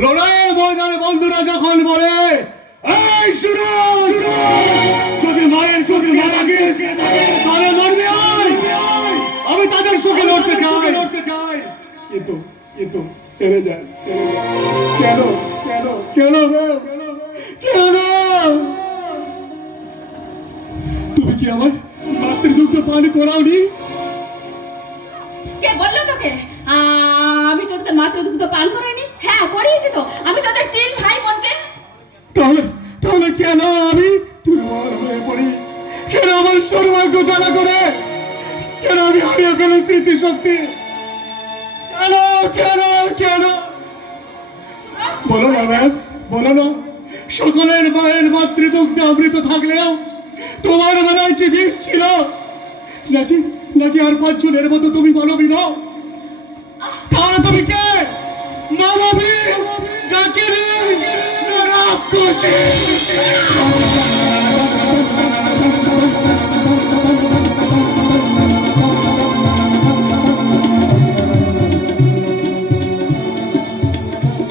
লড়াইয়ের ময়দানে বন্ধুরা যখন বলে এই সুরজ, যদি মায়ের চোখে লাগিস তাহলে লড়বি আয়, আমি তাদের সঙ্গে লড়তে চাই, কিন্তু কিন্তু হেরে যায়। কেন কেন কেন কেন? তুমি কি আমার মাতৃদুগ্ধ পান করাওনি? কে বললো তোকে আমি তোদের মাতৃদুগ্ধ পান করাইনি? হ্যাঁ করিয়েছি তো, আমি তোদের 3 ভাই বোনকে। তাহলে তাহলে কেন আমি দুর্বল হয়ে পড়ি? কেন আমার সর্বাঙ্গ জ্বালা করে? কেন আমি হারিয়ে গেল স্মৃতিশক্তি? কেন কেন কেন? বলো না ম্যাম, বলো না। সকলের মায়ের মাতৃদুগ্ধে অমৃত থাকলেও তোমার বেলায় কি বিষ ছিল? নাকি নাকি আর 5 জনের মতো তুমি মানবী নও? তাহলে তুমি কে? মানবী ডাকিনি না রাক্ষসী?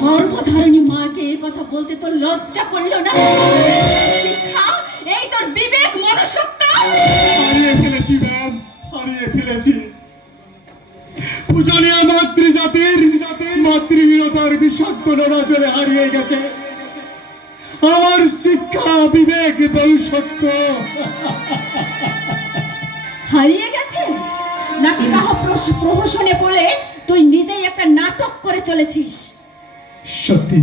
গর্ভধারিণী মাকে এই কথা বলতে তো লজ্জা করলো না? শিক্ষা, এই তোর বিবেক মনুষ্যত্ব হারিয়ে ফেলেছি ম্যাম, হারিয়ে ফেলেছি। পূজনীয় মাতৃজাতির মাতৃহীনতার বিষাক্ত নজরে হারিয়ে গেছে আমার শিক্ষা, বিবেক, মনুষ্যত্ব। হারিয়ে গেছে নাকি কাহো প্রহসনে পড়ে তুই নিজেই একটা নাটক করে চলেছিস? সত্যি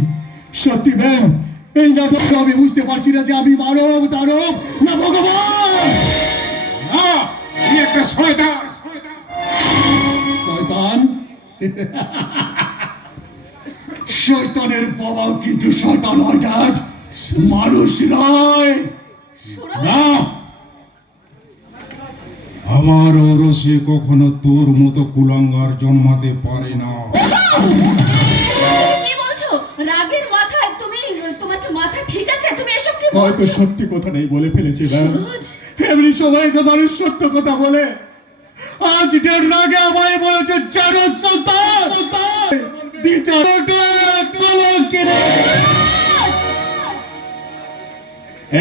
সত্যি ম্যাম, এই নাটক আমি বুঝতে পারছি না যে আমি মানব, দানব না ভগবান। না, আমি একটা শয়তান। শয়তান? শয়তানের বাবাও কিন্তু শয়তান হয় ড্যাড, মানুষ নয়। না, আমার ওরসে কখনো তোর মতো কুলাঙ্গার জন্মাতে পারে না। কি বলছো? রাগের মাথায় তুমি, তোমার কি মাথা ঠিক আছে? তুমি এসব কি হয়তো বলছো? সত্যি কথা নেই বলে ফেলেছি ম্যাম। সুরজ, এমনি সবাই তো মানুষ সত্য কথা বলে। আজ 1.5 আগে আমায় বলেছে জানো সুলতান,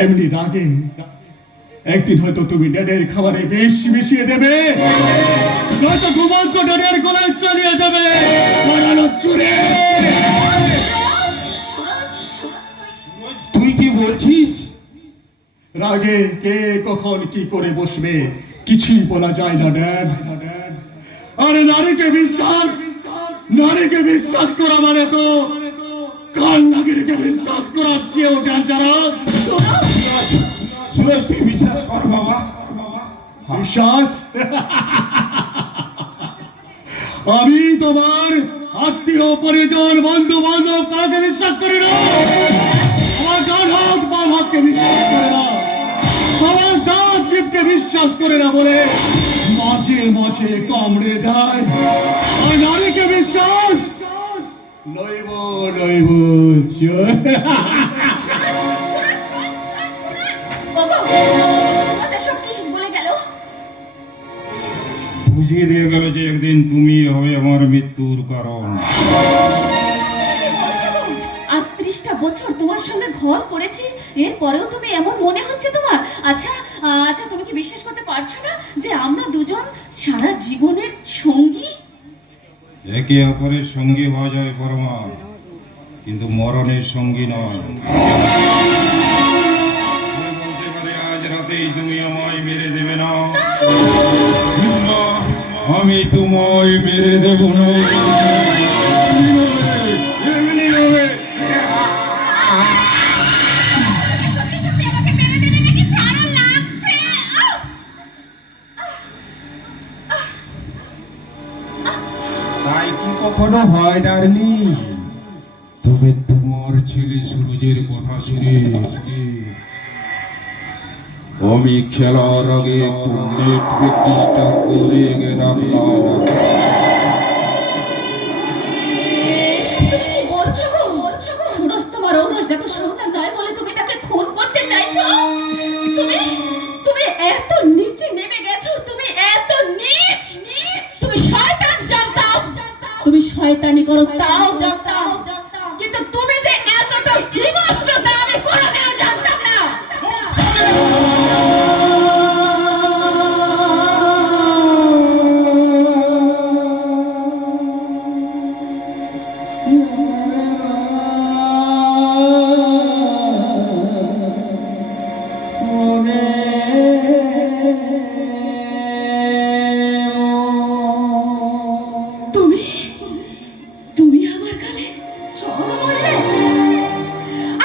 এমনি রাগে একদিন হয়তো তুমি ড্যাডের খাবারে বেশ মিশিয়ে দেবে, নয়তো ঘুমন্ত ড্যাডের গলায় চালিয়ে দেবে পড়ানো চুরে। তুই কি বলছিস? রাগে কে কখন কি করে বসবে কিছুই বলা যায় না ড্যাড। আরে নারীকে বিশ্বাস করা মানে তো কাল নাগিরকে বিশ্বাস করার চেয়েও ডেঞ্জারাস। সুরজ, তুই বিশ্বাস কর বাবা। বিশ্বাস? আমি তোমার আত্মীয় পরিজন বন্ধু বান্ধব কাউকে বিশ্বাস করি না। আমার ডান হাত বাম হাতকে বিশ্বাস করে না, আমার দাঁত জিভকে বিশ্বাস করে না বলে মাঝে মাঝে কামড়ে দেয়। আর নারীকে বিশ্বাস লইব লইব। বুঝিয়ে দিয়ে গেল যে একদিন তুমি হবে আমার মৃত্যুর কারণ। আজ 30টা বছর তোমার সঙ্গে ঘর করেছি, এরপরেও তুমি এমন মনে হচ্ছে তোমার? আচ্ছা আচ্ছা, তুমি কি বিশ্বাস করতে পারছো না যে আমরা দুজন সারা জীবনের সঙ্গী? একে অপরের সঙ্গী হওয়া যায় পরমা, কিন্তু মরণের সঙ্গী নয়। বলতে পারে আজ রাতেই তুমি আমায় মেরে দেবে না, আমি তোমায় মেরে দেব না। এমনি হবে। তাই কি কখনো হয় ডার্লিং? তবে তোমার ছেলে সুরজের কথা শুনে আমি খেলার আগে একটু নেট প্র্যাকটিসটা করে গেলাম। তুমি কি বলছো গো? সুরজ তোমার ঔরসজাত সন্তান নয় বলে তুমি তাকে খুন করতে চাইছো? তুমি তুমি এত নিচে নেমে গেছো, তুমি এত নীচ। তুমি শয়তান জানতাম, তুমি শয়তানি করো তাও জানতাম, কিন্তু তুমি তুমি আমার গালে চড় মারলে?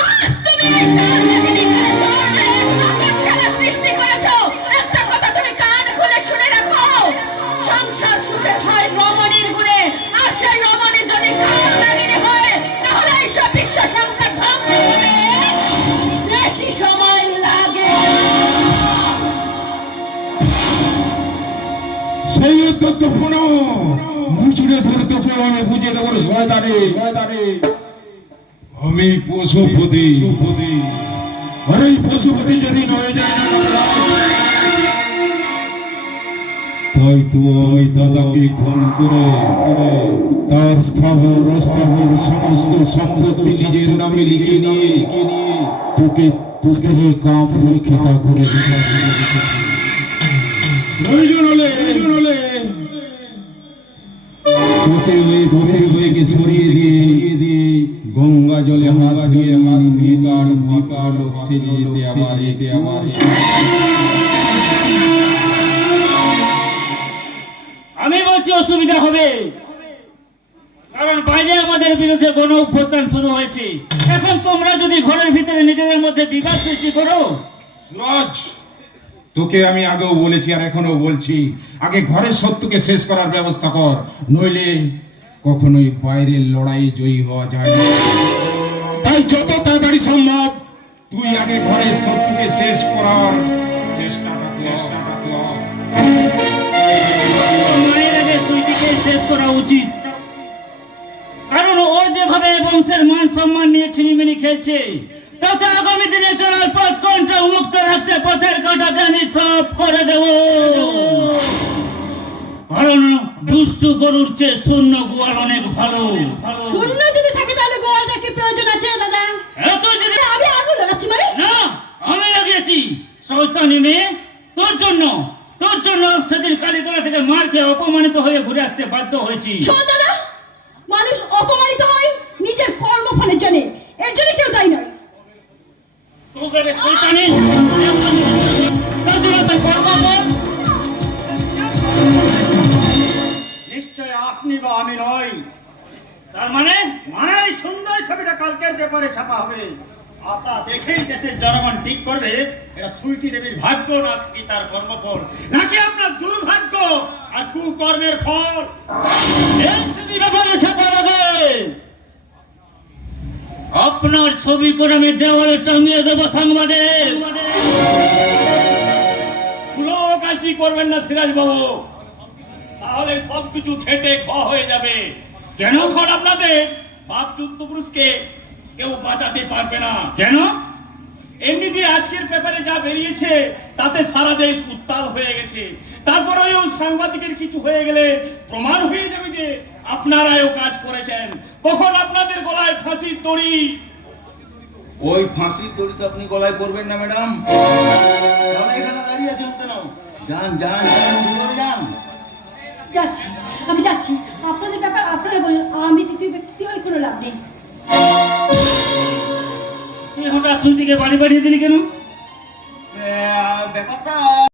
আজ তুমি এই কালনাগিনী গালে চড় মেরে এক নতুন খেলা সৃষ্টি করেছো। একটা কথা তুমি কান খুলে শুনে রাখো, সংসার সুখে হয় রমণীর গুণে, আর সেই রমণী যদি কালনাগিনী হয় তাহলে এইসব বিশ্ব সংসার ধ্বংস হবে বেশি সময় লাগে না। সেই উত্তর তো পুনঃ মুচুড়ে ধরতে আমি বুঝে দেবো শয়তানে। আমি পশুপতি, আর এই পশুপতি যদি নয় যায় না তাই তো আমি দাদাকে খুন করে তার স্থাবর অস্থাবর সমস্ত সম্পত্তি নিজের নামে লিখে নিয়ে তোকে তোকে কাম পরীক্ষা করে প্রয়োজন হলে তোকে ওই গভীর বইকে সরিয়ে দিয়ে গঙ্গা জলে হাত ধুয়ে ভাকার অক্সিজেন যেতে আমার আমি বলছি অসুবিধা হবে, কারণ বাইরে আমাদের বিরুদ্ধে গণ অভ্যুত্থান শুরু হয়েছে। এখন তোমরা যদি ঘরের ভিতরে নিজেদের মধ্যে বিবাদ সৃষ্টি করো। সুরজ, তোকে আমি আগেও বলেছি আর এখনো বলছি, আগে ঘরের শত্রুকে শেষ করার ব্যবস্থা কর, নইলে কখনোই বাইরের লড়াই জয়ী হওয়া যায় না। তাই যত তাড়াতাড়ি সম্ভব তুই আগে ঘরের শত্রুকে শেষ করার চেষ্টাটা কর। মায়ের আগে সুইটিকে শেষ করা উচিত, কারণ ও যেভাবে বংশের মান সম্মান নিয়ে ছিনিমিনি খেলছে তাতে আগামী দিনে চলার পথ কোনটা মুক্ত রাখতে পথের কাঁটাকে আমি সব করে দেব। কারণ দুষ্টু গরুর চেয়ে শূন্য গোয়াল অনেক ভালো। শূন্য যদি থাকে তাহলে গোয়ালটার কি প্রয়োজন আছে দাদা? এত যদি আমি আগুন লাগাচ্ছি মানে? না, আমি লাগিয়েছি শয়তানি মেয়ে, তোর জন্য সেদিন কালীতলা থেকে মার খেয়ে অপমানিত হয়ে ঘুরে আসতে বাধ্য হয়েছি। শোন দাদা, মানুষ অপমানিত হয় নিজের কর্মফলের জন্য, এর জন্য কেউ দায়ী নয়। তোকে রে শয়তানি, নিশ্চয় আপনি বা আমি নই। তার মানে মানে এই সুন্দর ছবিটা কালকের পেপারে ছাপা হবে, আপনারা দেখেই দেশের জনগণ ঠিক করবে এটা সুইটি দেবীর ভাগ্য নাকি তার কর্মফল, নাকি আপনার দুর্ভাগ্য আর কুকর্মের ফল। এই ছবি ব্যাপারে ছাপা হবে। আপনার ছবি করে আমি দেওয়ালে টাঙিয়ে দেবো সংবাদে। ভুলো কাজটি করবেন না সিরাজ বাবু, তাহলে সবকিছু খেটে খাওয়া হয়ে যাবে। কেন? তখন আপনাদের বাপ চুদ্দ পুরুষকে কেউ বাঁচাতে পারবে না। কেন? এমনিতে আজকের পেপারে যা বেরিয়েছে তাতে সারা দেশ উত্তাল হয়ে গেছে। তারপরেও সাংবাদিকের কিছু হয়ে গেলে প্রমাণ হয়ে যাবে যে আপনারাও কাজ করেছেন। কখন আপনাদের গলায় ফাঁসির দড়ি। ওই ফাঁসির দড়ি তো আপনি গলায় পরবেন না ম্যাডাম, তাহলে এখানে দাঁড়িয়ে আছেন কেন? যান যান যান, ভিতরে যান। যাচ্ছি, আমি যাচ্ছি। আপনাদের ব্যাপার আপনারা বলুন, আমি তৃতীয় ব্যক্তি হয়ে কোনো লাভ নেই। তুই হঠাৎ সুইটিকে বাড়ি পাঠিয়ে দিলি কেন? ব্যাপারটা